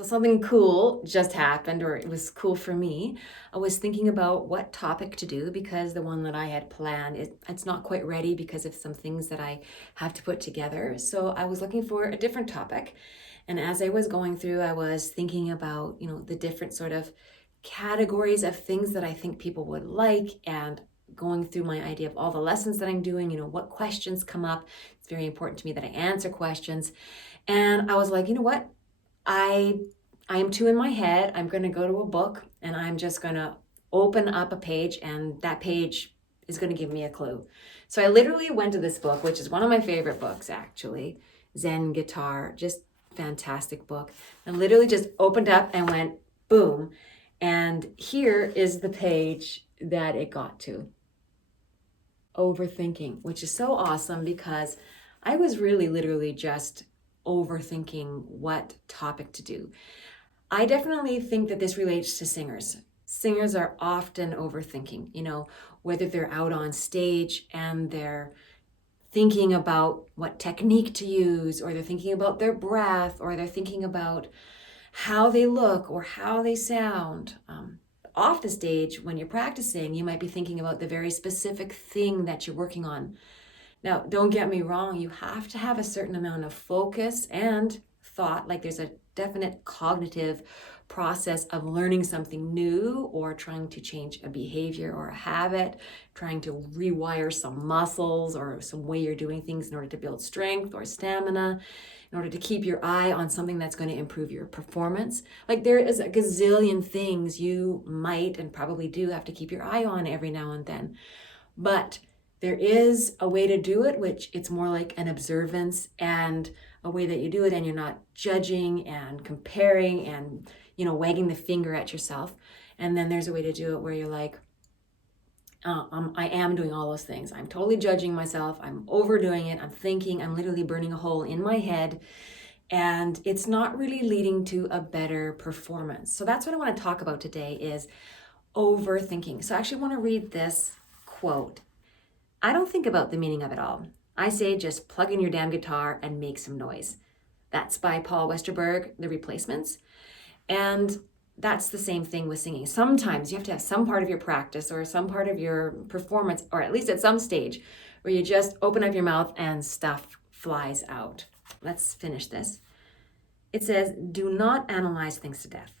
So something cool just happened, or it was cool for me. I was thinking about what topic to do because the one that I had planned, it's not quite ready because of some things that I have to put together. So I was looking for a different topic. And as I was going through, I was thinking about, the different sort of categories of things that I think people would like, and going through my idea of all the lessons that I'm doing, what questions come up. It's very important to me that I answer questions. And I was like, you know what? I I am too in my head. I'm going to go to a book and I'm just going to open up a page, and that page is going to give me a clue. So I literally went to this book, which is one of my favorite books actually, Zen Guitar, just fantastic book. And literally just opened up and went boom. And here is the page that it got to. Overthinking, which is so awesome because I was really literally just overthinking what topic to do. I definitely think that this relates to singers. Singers are often overthinking, whether they're out on stage and they're thinking about what technique to use, or they're thinking about their breath, or they're thinking about how they look or how they sound. Off the stage, when you're practicing, you might be thinking about the very specific thing that you're working on. Now, don't get me wrong, you have to have a certain amount of focus and thought, like there's a definite cognitive process of learning something new or trying to change a behavior or a habit, trying to rewire some muscles or some way you're doing things in order to build strength or stamina, in order to keep your eye on something that's going to improve your performance. Like there is a gazillion things you might and probably do have to keep your eye on every now and then. But there is a way to do it, which it's more like an observance and a way that you do it, and you're not judging and comparing and, wagging the finger at yourself. And then there's a way to do it where you're like, I am doing all those things. I'm totally judging myself. I'm overdoing it. I'm thinking, I'm literally burning a hole in my head. And it's not really leading to a better performance. So that's what I want to talk about today is overthinking. So I actually want to read this quote. I don't think about the meaning of it all. I say just plug in your damn guitar and make some noise. That's by Paul Westerberg, The Replacements. And that's the same thing with singing. Sometimes you have to have some part of your practice or some part of your performance, or at least at some stage, where you just open up your mouth and stuff flies out. Let's finish this. It says, do not analyze things to death.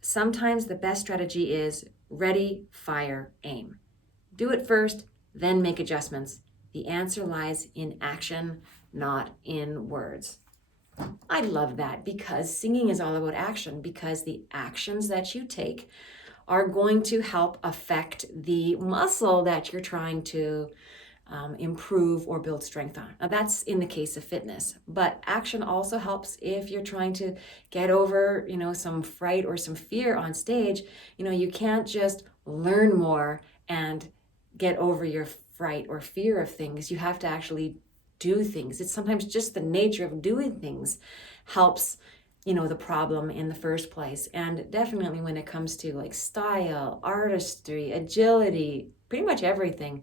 Sometimes the best strategy is ready, fire, aim. Do it first, then make adjustments. The answer lies in action, not in words. I love that because singing is all about action, because the actions that you take are going to help affect the muscle that you're trying to improve or build strength on. Now that's in the case of fitness, but action also helps if you're trying to get over, some fright or some fear on stage. You can't just learn more and get over your fright or fear of things. You have to actually do things. It's sometimes just the nature of doing things helps, the problem in the first place. And definitely when it comes to like style, artistry, agility, pretty much everything,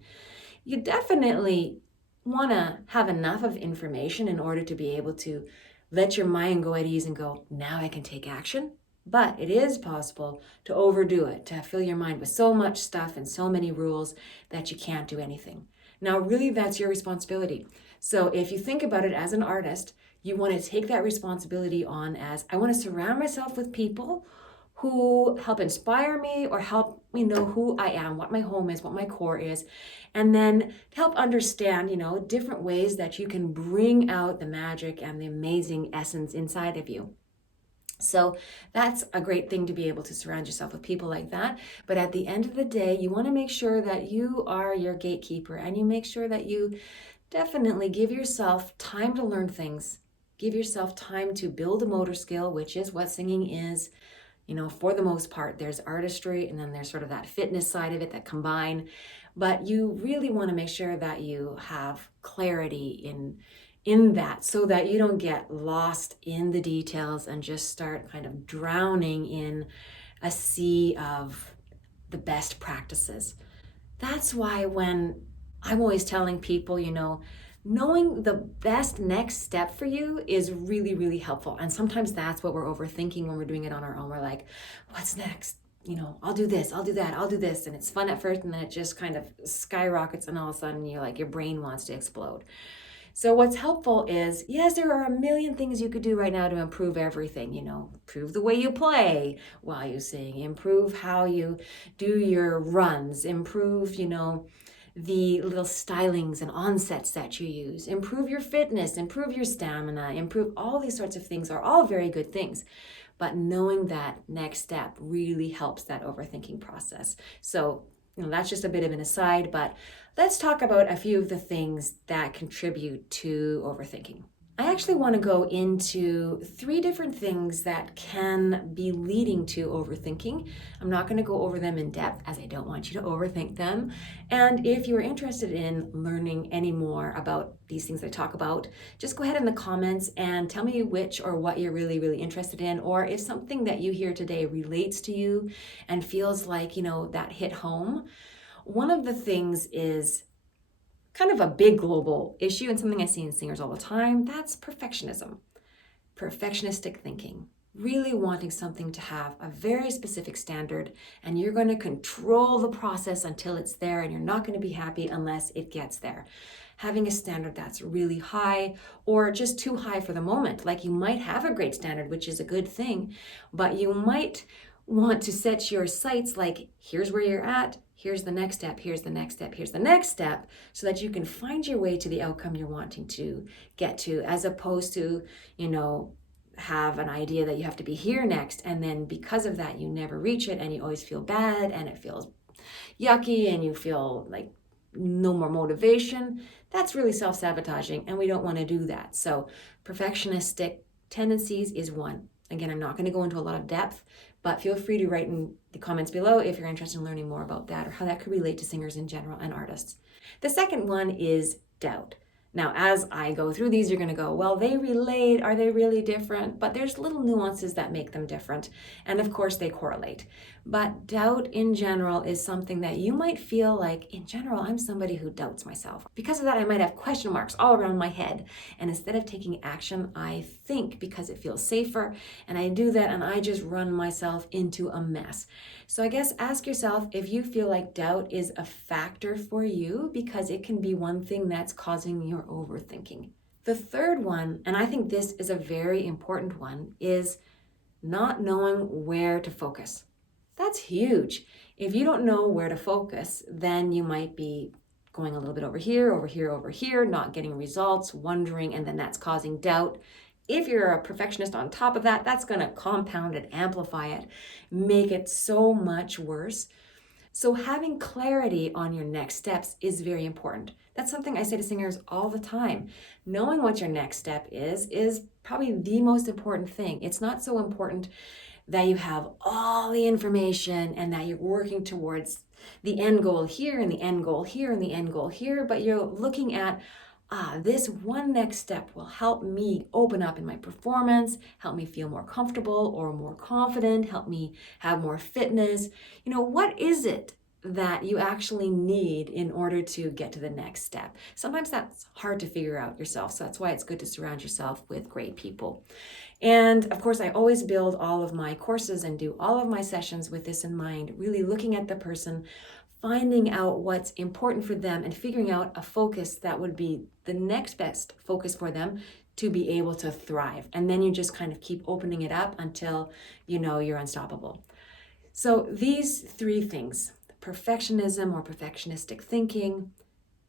you definitely want to have enough of information in order to be able to let your mind go at ease and go, now I can take action. But it is possible to overdo it, to fill your mind with so much stuff and so many rules that you can't do anything. Now, really, that's your responsibility. So if you think about it as an artist, you want to take that responsibility on as, I want to surround myself with people who help inspire me or help me know who I am, what my home is, what my core is, and then help understand, different ways that you can bring out the magic and the amazing essence inside of you. So that's a great thing to be able to surround yourself with people like that. But at the end of the day, you want to make sure that you are your gatekeeper, and you make sure that you definitely give yourself time to learn things. Give yourself time to build a motor skill, which is what singing is. For the most part, there's artistry and then there's sort of that fitness side of it that combine. But you really want to make sure that you have clarity in that, so that you don't get lost in the details and just start kind of drowning in a sea of the best practices. That's why when I'm always telling people, knowing the best next step for you is really, really helpful. And sometimes that's what we're overthinking when we're doing it on our own. We're like, what's next? I'll do this, I'll do that, I'll do this. And it's fun at first, and then it just kind of skyrockets, and all of a sudden you're like, your brain wants to explode. So what's helpful is, yes, there are a million things you could do right now to improve everything, improve the way you play while you sing, improve how you do your runs, improve, the little stylings and onsets that you use, improve your fitness, improve your stamina, improve all these sorts of things are all very good things. But knowing that next step really helps that overthinking process. So, that's just a bit of an aside, but let's talk about a few of the things that contribute to overthinking. I actually want to go into 3 different things that can be leading to overthinking. I'm not going to go over them in depth, as I don't want you to overthink them. And if you're interested in learning any more about these things I talk about, just go ahead in the comments and tell me which or what you're really, really interested in, or if something that you hear today relates to you and feels like, that hit home. One of the things is kind of a big global issue, and something I see in singers all the time, that's perfectionism. Perfectionistic thinking. Really wanting something to have a very specific standard, and you're going to control the process until it's there, and you're not going to be happy unless it gets there. Having a standard that's really high or just too high for the moment. Like, you might have a great standard, which is a good thing, but you might want to set your sights like, here's where you're at, here's the next step, here's the next step, here's the next step, so that you can find your way to the outcome you're wanting to get to, as opposed to, have an idea that you have to be here next, and then because of that, you never reach it, and you always feel bad, and it feels yucky, and you feel like no more motivation. That's really self-sabotaging, and we don't want to do that. So perfectionistic tendencies is one. Again, I'm not going to go into a lot of depth, but feel free to write in the comments below if you're interested in learning more about that or how that could relate to singers in general and artists. The second one is doubt. Now, as I go through these, you're going to go, well, they relate. Are they really different? But there's little nuances that make them different. And of course, they correlate. But doubt in general is something that you might feel like, in general, I'm somebody who doubts myself. Because of that, I might have question marks all around my head. And instead of taking action, I think because it feels safer. And I do that, and I just run myself into a mess. So I guess ask yourself if you feel like doubt is a factor for you, because it can be one thing that's causing your overthinking. The third one, and I think this is a very important one, is not knowing where to focus. That's huge. If you don't know where to focus, then you might be going a little bit over here, over here, over here, not getting results, wondering, and then that's causing doubt. If you're a perfectionist on top of that, that's going to compound it, amplify it, make it so much worse. So having clarity on your next steps is very important. That's something I say to singers all the time. Knowing what your next step is probably the most important thing. It's not so important that you have all the information and that you're working towards the end goal here and the end goal here and the end goal here, but you're looking at, this one next step will help me open up in my performance, help me feel more comfortable or more confident, help me have more fitness. What is it that you actually need in order to get to the next step? Sometimes that's hard to figure out yourself, so that's why it's good to surround yourself with great people. And of course, I always build all of my courses and do all of my sessions with this in mind, really looking at the person, finding out what's important for them and figuring out a focus that would be the next best focus for them to be able to thrive. And then you just kind of keep opening it up until you're unstoppable. So these 3 things, perfectionism or perfectionistic thinking,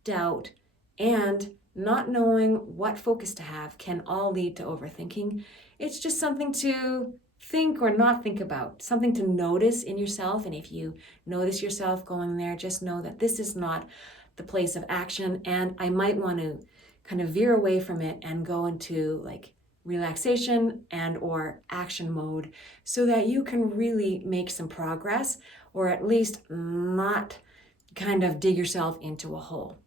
doubt, and not knowing what focus to have, can all lead to overthinking. It's just something to think or not think about, something to notice in yourself. And if you notice yourself going there, just know that this is not the place of action, and I might want to kind of veer away from it and go into like relaxation and or action mode, so that you can really make some progress, or at least not kind of dig yourself into a hole.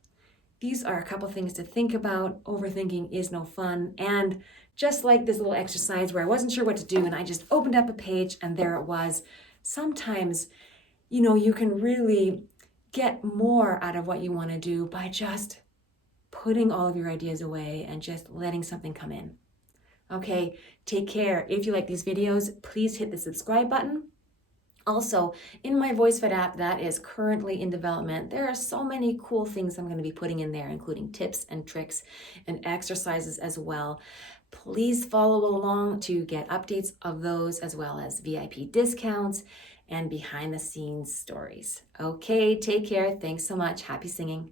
These are a couple things to think about. Overthinking is no fun. And just like this little exercise where I wasn't sure what to do and I just opened up a page and there it was, sometimes, you can really get more out of what you want to do by just putting all of your ideas away and just letting something come in. Okay, take care. If you like these videos, please hit the subscribe button. Also, in my VoiceFed app that is currently in development, there are so many cool things I'm going to be putting in there, including tips and tricks and exercises as well. Please follow along to get updates of those, as well as VIP discounts and behind the scenes stories. Okay, take care. Thanks so much. Happy singing.